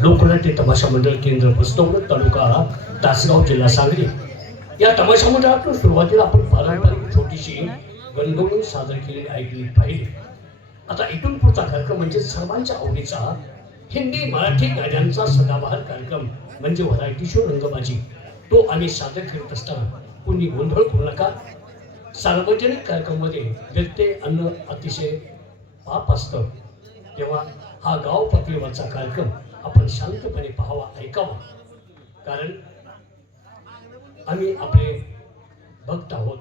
लोकनाट्य तमाशा मंडळ केंद्र बस्तवड तालुका तासगाव जिल्हा सांगली या तमाशा मंडळातून सुरुवातीला आपण पारंपरिक छोटीशी गणगवळण सादर केलेली ऐकली पाहिजे. आता इथून पुढचा कार्यक्रम म्हणजे सर्वांच्या आवडीचा हिंदी मराठी गाण्यांचा सदाबहार कार्यक्रम म्हणजे व्हरायटी शो रंगबाजी. तो आम्ही सादर करत असताना कुणी गोंधळ करू नका. सार्वजनिक कार्यक्रमामध्ये व्यत्यय आणणं अतिशय पाप असतं. तेव्हा हा गाव पातळीवरचा कार्यक्रम आपण शांतपणे पाहावा, ऐकावा. कारण आम्ही आपले भक्त आहोत,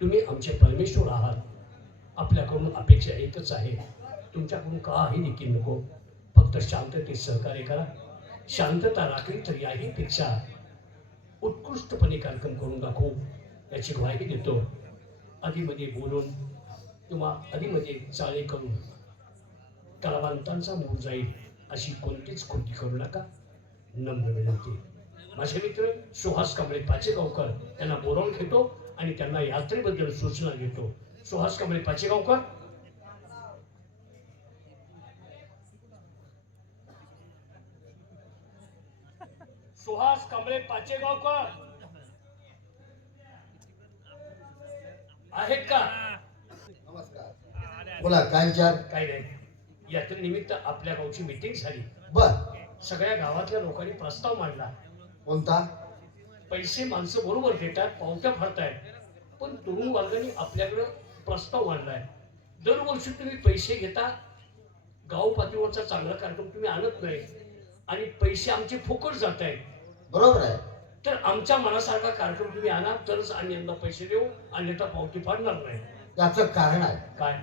तुम्ही आमचे परमेश्वर आहात. आपल्याकडून अपेक्षा एकच आहे, तुमच्याकडून काही देखील नको, फक्त शांततेत सहकार्य करा. शांतता राखली तर याही पेक्षा उत्कृष्टपणे कार्यक्रम करून दाखवू याची ग्वाही देतो. आधीमध्ये बोलून किंवा आधीमध्ये चाळे करून कलावंतांचा मूड जाईल अशी कोणतीच कृती करू नका, नम्र विनंती. माझे मित्र सुहास कांबळे पाचेगावकर यांना बोलावून घेतो आणि त्यांना यात्रेबद्दल सूचना देतो. सुहास कांबळे पाचेगावकर. सुहास कांबळे पाचेगावकर आहेत का? नमस्कार. बोला, काय विचार? काय नाही, यात्रे निमित्त आपल्या गावची मीटिंग झाली. बर. सगळ्या गावातल्या लोकांनी प्रस्ताव मांडला. कोणता? पैसे माणसं बरोबर देतात, पावत्या भरतायत, पण तरुण वर्गाने आपल्याकडे प्रस्ताव मांडलाय. दरवर्षी तुम्ही पैसे घेता, गाव पातळीवरचा चांगला कार्यक्रम तुम्ही आणत नाही आणि पैसे आमचे फुकट जात आहेत. बरोबर आहे. तर आमच्या मनासारखा कार्यक्रम तुम्ही आणा, तरच आम्ही यांना पैसे देऊ, अन्यथा पावती फाडणार नाही. याचं कारण आहे, काय?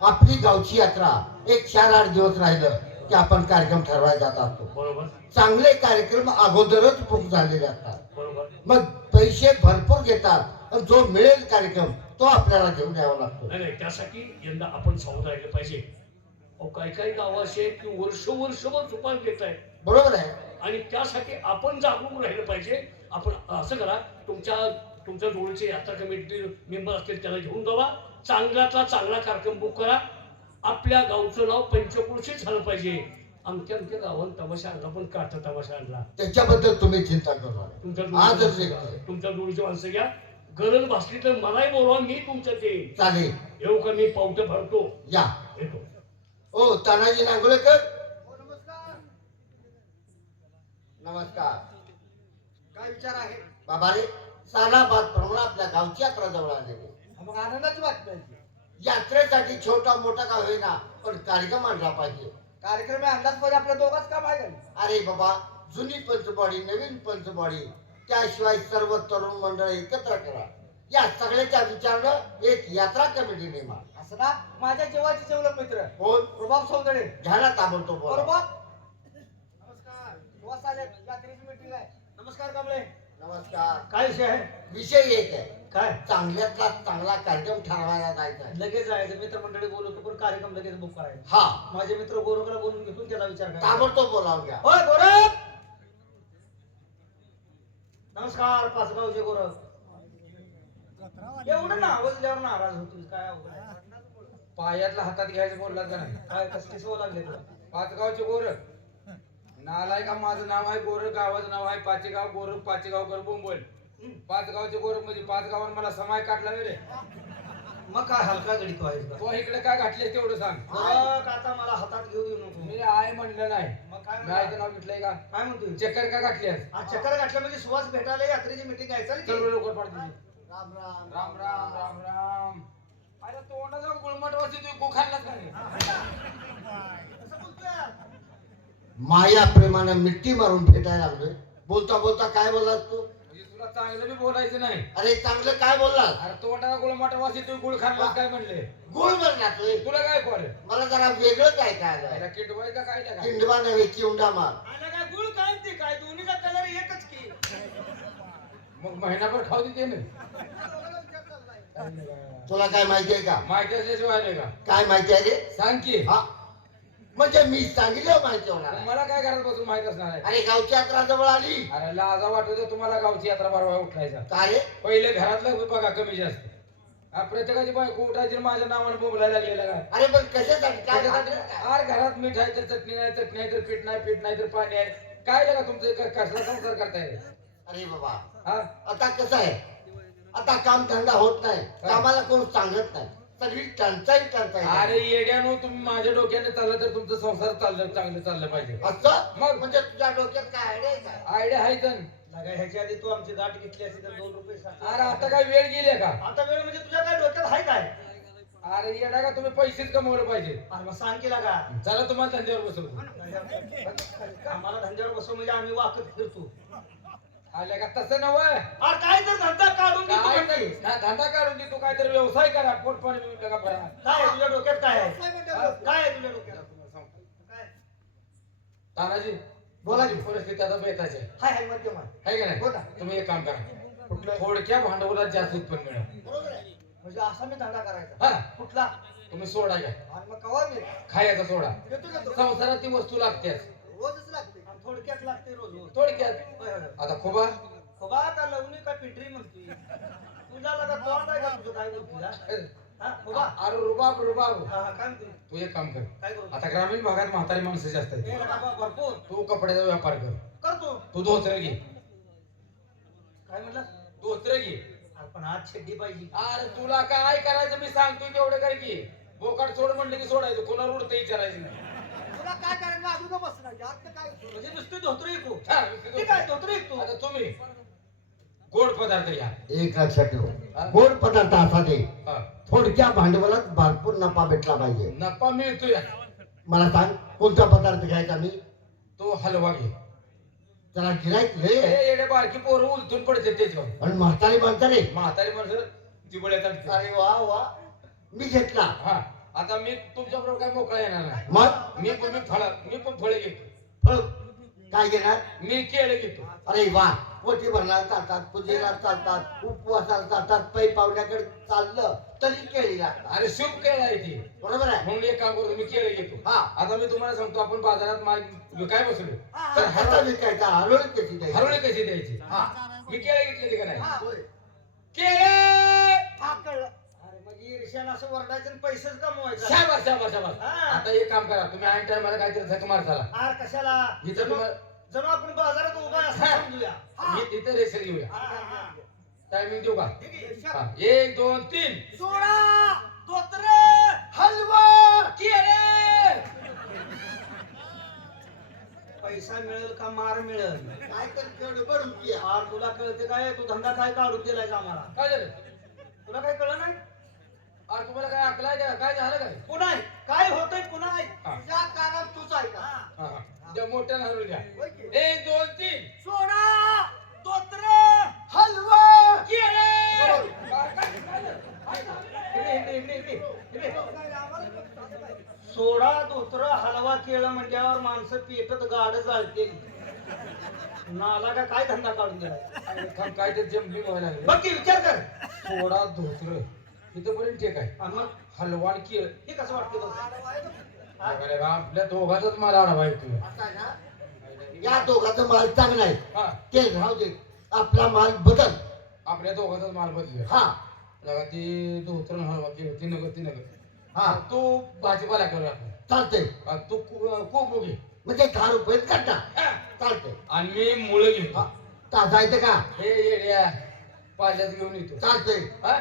आपली गावची यात्रा एक 4-8 दिवस राहिलं की आपण कार्यक्रम ठरवायला जात असतो. बरोबर. चांगले कार्यक्रम अगोदरच बुक झालेले असतात. बरोबर. मग पैसे भरपूर घेतात, जो मिळेल कार्यक्रम तो आपल्याला घेऊन यावा लागतो. नाही नाही, त्यासाठी यंदा आपण सावध राहिलं पाहिजे. काही काही गाव असे की वर्षभर सुपारी देत आहेत. बरोबर आहे. आणि त्यासाठी आपण जागरूक राहिलं पाहिजे. आपण असं करा, तुमच्या जोडीचे यात्रा कमिटी मेंबर असतील त्याला घेऊन जावा, चांगल्यातला चांगला कार्यक्रम बुक करा. आपल्या गावचं नाव पंचक्रोशीत झालं पाहिजे. आमच्या गावात तमाशा आणला, पण काटा तमाशा आणला. त्याच्याबद्दल तुम्ही चिंता करू नका. तुमच्या जोडीची माणसं घ्या, गरज भासली तर मलाही बोलवा, मी तुमच्या ते चालेल. येऊ का? मी पावते भरतो, या. येतो. ओ तानाजी नांगोळेकर. नमस्कार. काय विचार आहे? बाबा रे, सालाबाद प्रमाण आपल्या गावची यात्रा जवळ आलेली. मग आनंदाची बातमी आहे. यात्रेसाठी छोटा मोठा का होईना, पण कार्यक्रम आणला पाहिजे. कार्यक्रम अंदाज पाहिजे, आपल्या दोघांच काम आहे. अरे बाबा, जुनी पंचवाडी, नवीन पंचवाडी, त्याशिवाय सर्व तरुण मंडळ एकत्र करा. या सगळ्याच्या विचारनं एक यात्रा कमिटी नेमा. असं ना, माझ्या जेव्हाचे जेवलं मित्र कोण? प्रभाव सौंदर्य. घ्यायला ताबडतोब बोला. प्रभाव. नमस्कार. सुहास आले, यात्रेची मीटिंग आहे. नमस्कार कांबळे. नमस्कार. काय विषय आहे? विषय एक आहे, काय? चांगल्यातला चांगला कार्यक्रम ठरवायला जायचा आहे. लगेच जायचं, मित्रमंडळी बोलवतो, पण कार्यक्रम लगेच बुक करायचा. हा, माझे मित्र गोरखला बोलून घेतो, त्याला विचार करा. ताबडतोब बोलावून घ्या. होय गोरख. नमस्कार पाचगावचे गोरख. एवढं नावाजल्यावर नाराज होतो काय? पायातला हातात घ्यायचं बोललात का नाही? काय कसली सवय लागले तुला? पाचगावचे गोरख नालाय का? माझं नाव आहे गोरख, गावाचं नाव आहे पाचेगाव. गोरख पाचेगावकर बोंबल. पाचगावचे गोरख म्हणजे पाच गावांना मला समाय काढला रे. मग काय हलका गडी व्हायचं? तो इकडे काय घातले तेवढं सांग. गोरख, आता मला हातात घेऊ नको. मी आहे म्हणलं नाही. मग काय गायचं नाव घेतलंय का? काय म्हणतो? चक्कर का घातली आज? आज चक्कर घातलं म्हणजे सुवास भेटायला यात्रेची मीटिंग आहे. चल की. चल लवकर पडते. राम राम. राम राम राम राम. अरे तोंडा जाऊन गुळमट वाजते, तू गो खाल्लाच का नाही? माया प्रेमानं मिट्टी मारून भेटायला लागलोय. बोलता बोलता काय बोललास तू? म्हणजे तुला चांगलं बी बोलायचं नाही. अरे चांगलं काय बोललास? अरे तोंडा गुळमट वाजते, तू गुळ खाल्लास काय म्हणले? गुळ बोलला तू. तुला काय कोण? मला जरा वेगळं काय काय त्याला किटवाय का काय लागा? किंडवा नव्हे, चिवडा मार. आला काय गुळ काय ते काय दोन्हीचा कलर एकच की. मग महिनाभर खाऊ देते ना. तुला काय माहिती आहे का? माहिती असल्याशिवाय आले का? काय माहिती आहे रे? सांग की. हा, म्हणजे मी सांगितलं माहिती होणार आहे. मला काय घरात बसून माहित असणार आहे? अरे गावची यात्रा जवळ आली. अरे लाजा वाटत तुम्हाला गावची यात्रा बरोबर उठायचा. का रे? पहिले घरातलं बघा कमी जास्त. प्रत्येकाची बायको उठायची आणि माझ्या नावाने बोलायला लागलेला काय अरे पण कशासाठी काय त्याच्यासाठी भांडण काय? आर घरात मीठ आहे तर चटणी नाही, चटणी आहे तर पीठ नाही तर पाणी आहे. काय लगा तुमचं कसला संसार करताय अरे बाबा हा आता कसं आहे, आता काम धंदा होत नाही, कामाला कोण सांगत नाही, सगळी टंचाई अरे येड्यानो, तुम्ही माझ्या डोक्याने चाललं तर तुमचं संसार चांगलं चाललं पाहिजे. असं मग? म्हणजे तुझ्या डोक्यात काय आयडिया आहे काय? आयडिया आहे तर. लगा ह्याच्या आधी तू आमची गाठ घेतली असती तर 2 रुपये सांग. अरे आता काय वेळ गेली का? आता वेळ म्हणजे तुझ्या काय डोक्यात आहे काय? अरे येडा का, तुम्ही पैसेच कमवलं पाहिजे. अरे मग सांग केला का चला तुम्हाला धंद्यावर बसवतो. आम्हाला धंद्यावर बसव म्हणजे आम्ही वाकत फिरतो. आल्या का तसं नव्हे. अरे काय तर धंदा काढून देतो काय म्हणजे. नाही, धंदा काढून दे, तू काहीतरी व्यवसाय करा, पोट पाणी मिळून का बरा. काय आहे तुझ्या डोक्यात काय आहे? काय आहे तुझ्या डोक्यात? काय? तानाजी बोला की. परिस्थिती आता बेताची आहे. हाय हाय मध्यम आहे. है का बोला. नाही? तुम्ही एक काम करा, कुठलं? थोडक्या भांडवलात जास्त उत्पन्न मिळेल. बरोबर आहे. म्हणजे असा मी धंदा करायचा. हा, कुठला? तुम्ही सोडा घ्या, आणि मग कवा मी खायचा सोडा. घेतो संसारात ती वस्तू लागतेच. रोजच लागते. आणि थोडक्यात लागते रोज रोज. थोडक्यात होय, होय. आता खोबा बाबा आता लवणी का पिंटरी म्हणते तुझ्या लगा तोंड आहे का तुझं काय बोलतीला? हा बाबा अरे रुबाब हा हा काय म्हणते तू एक काम कर, काय करू आता ग्रामीण भागात म्हातारी माणसं जास्त आहेत. ए बाबा भरपूर तू कपड्याचा व्यापार कर, करतो. तू धोतर घे, काय म्हणलं? धोतर घे. अरे पण आज छड्डी पाहिजे. अरे तुला काय करायचं मी सांगतोय तेवढं कर की. बोकाड सोड म्हणलं की सोडायचं, कोणावर उडतं विचारायचं नाही. तुला काय करायचं अजून बसणार यात काय म्हणजे नुसती धोतर ऐकू हा, ठीक आहे धोतर ऐकतो. आता तुम्ही गोड पदार्थ घ्या. एक लक्षात ठेव, गोड पदार्थ असा दे, हा, थोडक्या भांडवलात भरपूर नफा भेटला पाहिजे. नफा मिळतोय. मला सांग कोणता पदार्थ घ्यायचा मी? तो हलवा घे. त्याला गिरायक लय हे आहे. येडे बारकी पोरं उलटून पडते तेच घेऊन. आणि म्हातारी माणसाने म्हातारी माणसं जिबळ्यात अरे वा वा मी घेतला. हा, आता मी तुमच्याबरोबर काय मोकळा येणार नाही. मग मी पण फळे घेतो. फळ काय घेणार? मी केळं घेतो. अरे वा, पोटी भरणार चालतात, पूजेला चालतात, उपवासाला चालतात, पै पाहुण्याकडे चाललं तरी केळी लागतात. अरे शुभ केळं आहे ती. बरोबर आहे. म्हणून एक काम करतो, मी केळं घेतो. हा. आता मी तुम्हाला सांगतो, आपण बाजारात माल विकाय बसलो तर तर ह्याचा विकायचा हरवली कशी द्यायची? हरवळे कशी द्यायची. हा. मी केळं घेतलेली का नाही? होय. केळे. हा कळलं. अरे मग ईर्ष्यानं असं वरडायचं आणि पैसेच कमवायचं. शाबास. हा. आता एक काम करा, तुम्ही ऐन टायमाला काहीतरी झक मार झाला. अरे कशाला इथं जणू तुम्हाला जणू आपण बाजारात उभा आहे असं हा. समजूया. इथं रेसर घेऊया. हा, हा, हा. टायमिंग देऊ का? ठीक आहे. हा, 1 2 3 सोडा धोतर हलवा केळे. पैसा मिळेल का मार मिळेल? काय तर गडबड होती. आर तुला कळते काय? तू धंदा काय काढून दिलाय का आम्हाला? काय झालं? तुला काय कळलं नाही? अरे तुम्हाला काय अकला काय झालं काय? पुन्हा ऐक. काय होतंय पुन्हा ऐक. हा. तुझ्या कानात तूच ऐक. हा. हा, हा. द्या, मोठ्यानं हलवून द्या. होय की? 1 2 3 सोडा धोतर हलवा केळे. काय झालं? सोडा धोतर हलवा केळं म्हणल्यावर माणसं पेटत गाड चालते. नाला का काय धंदा काढून दिलाय? अरे थांब, काय ते जम्बलिंग व्हायला लागले. बघ की विचार कर. सोडा धोत्र इथंपर्यंत ठीक आहे. आणि मग हलवाण केळ हे कसं वाटतं बघ. अरे बा, आपल्या दोघांचाच मला आडवा येतोय. आता आहे ना, या दोघांचा माल चांगला आहे, हा, ते राहू दे, आपला माल बदल. आपल्या दोघांचाच माल बदलूया. हा लगा ती धोत्र हलवा केळ ती नगर हा तू भाजीपाला करूया आपण. चालतंय. तू कोबू घे. म्हणजे 10 रुपये काढता. हा. चालतंय. आणि मी मुळं घेतो. हा. ताजा येते का? हे येड्या पाल्यात घेऊन येतो. चालतंय. हा,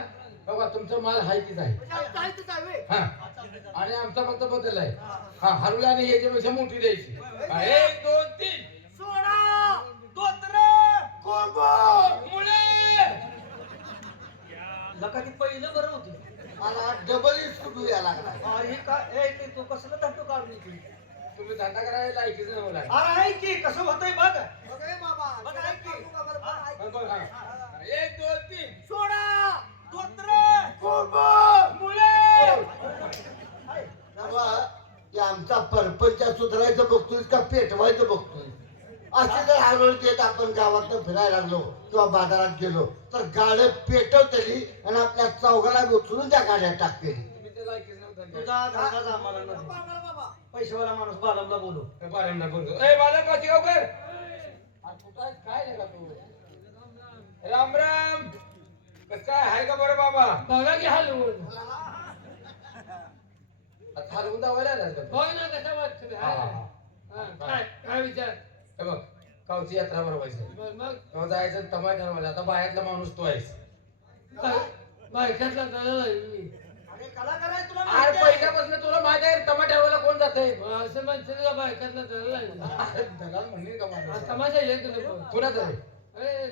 बघा तुमचा माल हायतीच आहे. हा, आणि आमचा फक्त बदललाय. हा, हरवला आणि याच्यापेक्षा मोठी द्यायची. 1 2 3 सोडा धोतर मुळे. लका ती पहिलं बरं होती. मला डबल सुटू या लागला. अरे काय ए ते तू कसलं धंदा काढून येतोय? तुम्ही धंदा करायला लायकीच नाही मला. अरे ऐक की कसं होतंय बघ. बघ ऐक की. बघ, हा. 1 2 3 सोडा धोतर मुळे. तेव्हा ते आमचा परपंच सुधारायचं बघतोय का पेटवायचं बघतोय? असे जर हरवळ देत आपण गावात फिरायला लागलो किंवा बाजारात गेलो तर गाड्या पेटवतली आणि आपल्या चौघाला उचलून त्या गाड्या टाकते. तुम्ही ते लायकीच नव्हतं. तुझा धंदाच आम्हाला नाही. पैशावाला माणूस बालमला बोलू. बाऱ्यांना बोलतो, ए बालक काचीगावकर. अरे कुठं आहेस? काय नाही का तू? राम राम. कस काय आहे का बरं बाबा? बघा की हलवून. आता हलवून दावायला आलास का तू? होय ना कसा वाटतो हा, हा, हा. हा, काय काय विचार हे बघ गावची यात्रा भरवायचं. बरं, मग तेव्हा जायचं तमाय ठरवायचं. आता बाहेरला माणूस तो आहेस. बायकातला दलाल आहे मी. अरे कलाकार आहे तुला अरे माहिती आहे? पहिल्यापासून तुला माहिती आहे तमा ठरवायला कोण जातंय? असं म्हणते तुला बायकातला दलाल आहे मी. अरे दलाल म्हणणे का हा, माणूस? तमाशा येत नको. कोणाचं रे?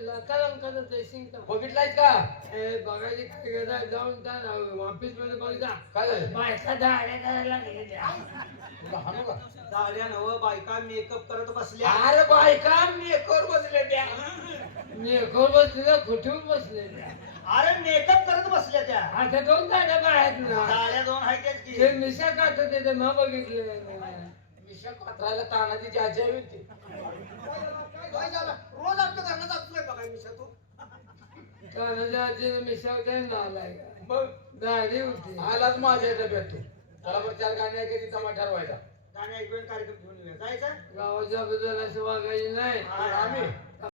लंकाचं जयसिंग बघितलायस का? बघायची काय गरज आहे? जाऊन त्या ऑफिस मध्ये बघा काय झालं? बायका दाड्या करायला लागल्या. तुला हाणू का? दाढ्या नव बायका मेकअप करत बसल्या. अरे बायका मेकवर बसले त्या. मेघोर बसलेल्या खुटून बसलेल्या. अरे मेकअप करत बसल्या त्या. आता दोन दाड्या बाहेर ना दाढ्या दोन आहेत तेच की. ते मिशा काढतो ते मग बघितले. मिशा पात्रायला तानाची जाजी आहे ती. काय झालं? रोज आमच्या घरनं जातो काय बघाय मिशा तू? कानाच्या आजीने मिशा होत्या नालाय मग दाढी होती. आलाच माझ्या डब्यात तू. त्याला बरं 4 गाणी ऐकायची तमा ठरवायचा. गाणे ऐकून कार्यक्रम घेऊन येऊया. जायचं? गावाच्या बद्दल असं वागायचं नाही. हा, आम्ही